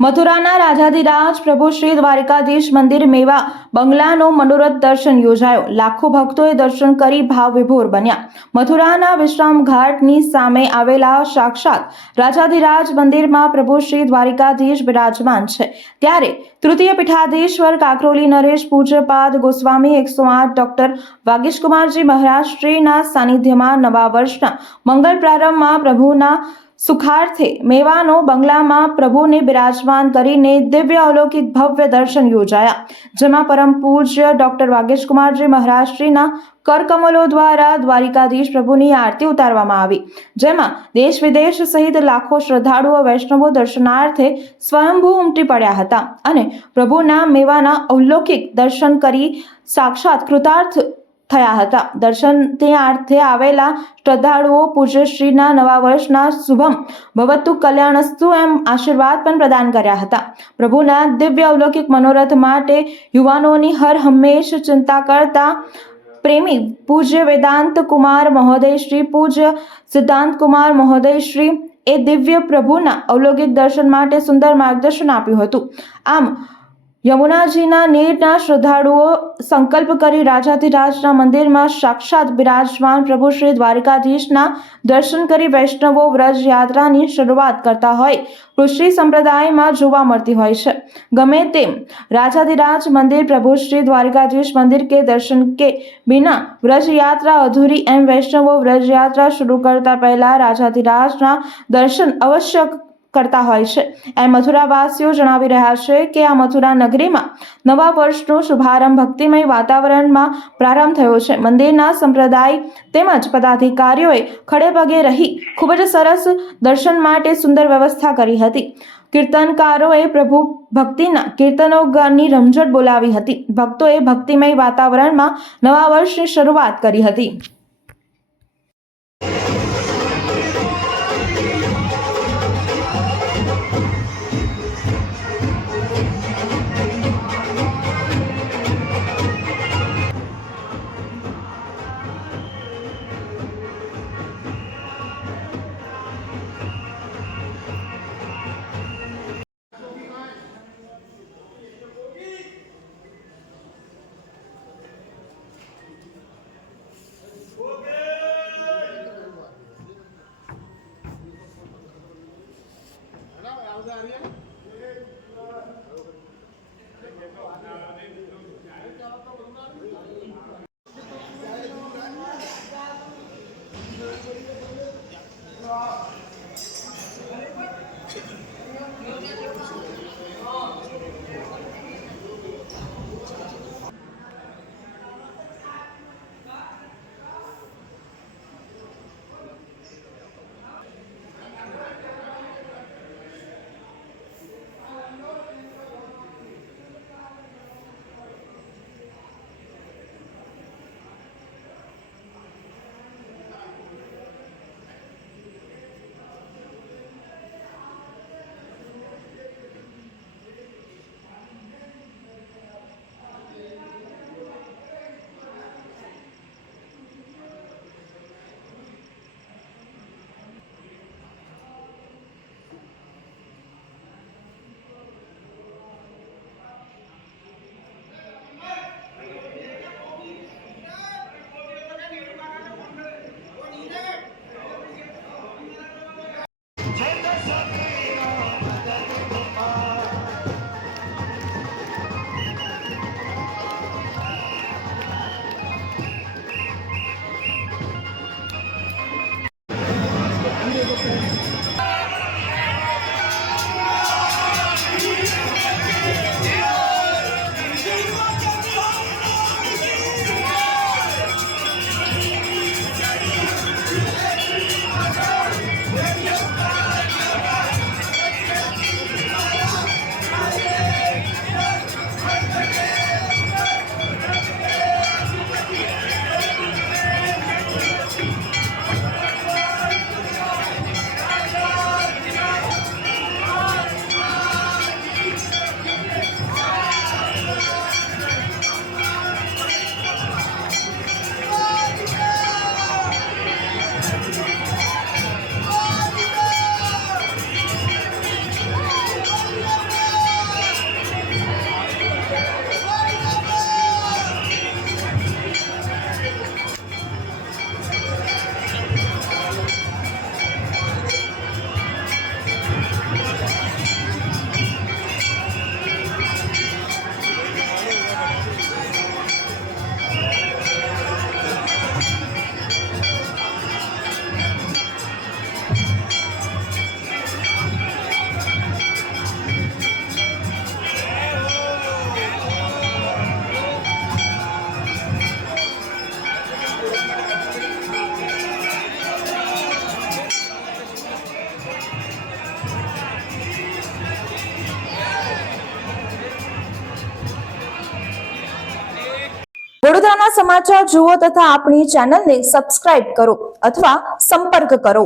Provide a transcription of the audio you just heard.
મથુરાના રાજાધિરાજ પ્રભુ શ્રી દ્વારિકાધીશ મંદિર મેવા બંગલાનો મનોરથ દર્શન યોજાયો। લાખો ભક્તોએ દર્શન કરી ભાવ વિભોર બન્યા। મથુરાના વિશ્રામ ઘાટની સામે આવેલા સાક્ષાત રાજાધિરાજ મંદિરમાં પ્રભુ શ્રી દ્વારિકાધીશ બિરાજમાન છે। ત્યારે તૃતીય પીઠાધીશ્વર કાકરોલી નરેશ પૂજ્યપાદ ગોસ્વામી 108 ડોક્ટર વાગીશકુમારજી મહારાજ શ્રીના સાનિધ્યમાં નવા વર્ષના મંગલ પ્રારંભમાં પ્રભુના સુખાર્થે મેવાનો બંગલામાં પ્રભુને બિરાજમાન કરીને દિવ્ય અલૌકિક ભવ્ય દર્શન યોજાયા। જેમાં પરમ પૂજ્ય ડોક્ટર વાગીશકુમારજી મહારાજ શ્રીના કરકમલો દ્વારા દ્વારિકાધીશ પ્રભુની આરતી ઉતારવામાં આવી। જેમાં દેશ વિદેશ સહિત લાખો શ્રદ્ધાળુઓ વૈષ્ણવો દર્શનાર્થે સ્વયંભૂ ઉમટી પડ્યા હતા અને પ્રભુના મેવાના અલૌકિક દર્શન કરી સાક્ષાત કૃતાર્થ થયા હતા। દર્શનાર્થે આવેલા શ્રદ્ધાળુઓ પૂજ્યશ્રીના નવા વર્ષના શુભમ ભવતુ કલ્યાણસ્તુ એમ આશીર્વાદ પણ પ્રદાન કર્યા હતા। પ્રભુના દિવ્ય અલૌકિક મનોરથ માટે યુવાનોની હર હંમેશ ચિંતા કરતા પ્રેમી પૂજ્ય વેદાંત કુમાર મહોદય શ્રી, પૂજ્ય સિદ્ધાંત કુમાર મહોદય શ્રી એ દિવ્ય પ્રભુના અલૌકિક દર્શન માટે સુંદર માર્ગદર્શન આપ્યું હતું। આમ યમુનાજીના નીરના શ્રદ્ધાળુઓ સંકલ્પ કરી રાજાધિરાજના મંદિરમાં સાક્ષાત બિરાજમાન પ્રભુ શ્રી દ્વારિકાધીશના દર્શન કરી વૈષ્ણવો વ્રજ યાત્રાની શરૂઆત કરતા હોય કૃષિ સંપ્રદાયમાં જોવા મળતી હોય છે। ગમે તેમ રાજાધિરાજ મંદિર પ્રભુ શ્રી દ્વારિકાધીશ મંદિર કે દર્શન કે बिना व्रज यात्रा अधूरी एम वैष्णवो व्रज यात्रा शुरू करता पहला राजाधिराजना दर्शन अवश्य करता હોય છે। એમ મથુરાવાસીઓ જણાવી રહ્યા છે કે આ મથુરા નગરીમાં નવા વર્ષનો શુભારંભ ભક્તિમય વાતાવરણમાં પ્રારંભ થયો છે। મંદિરના સંપ્રદાય તેમજ પદાધિકારીઓએ ખડે પગે રહી ખૂબ જ સરસ દર્શન માટે સુંદર વ્યવસ્થા કરી હતી। કીર્તનકારોએ પ્રભુ ભક્તિના કીર્તનોની રમઝટ બોલાવી હતી। ભક્તોએ ભક્તિમય વાતાવરણમાં નવા વર્ષની શરૂઆત કરી હતી। વડોદરાના સમાચાર જુઓ તથા આપણી ચેનલને સબસ્ક્રાઇબ કરો અથવા સંપર્ક કરો.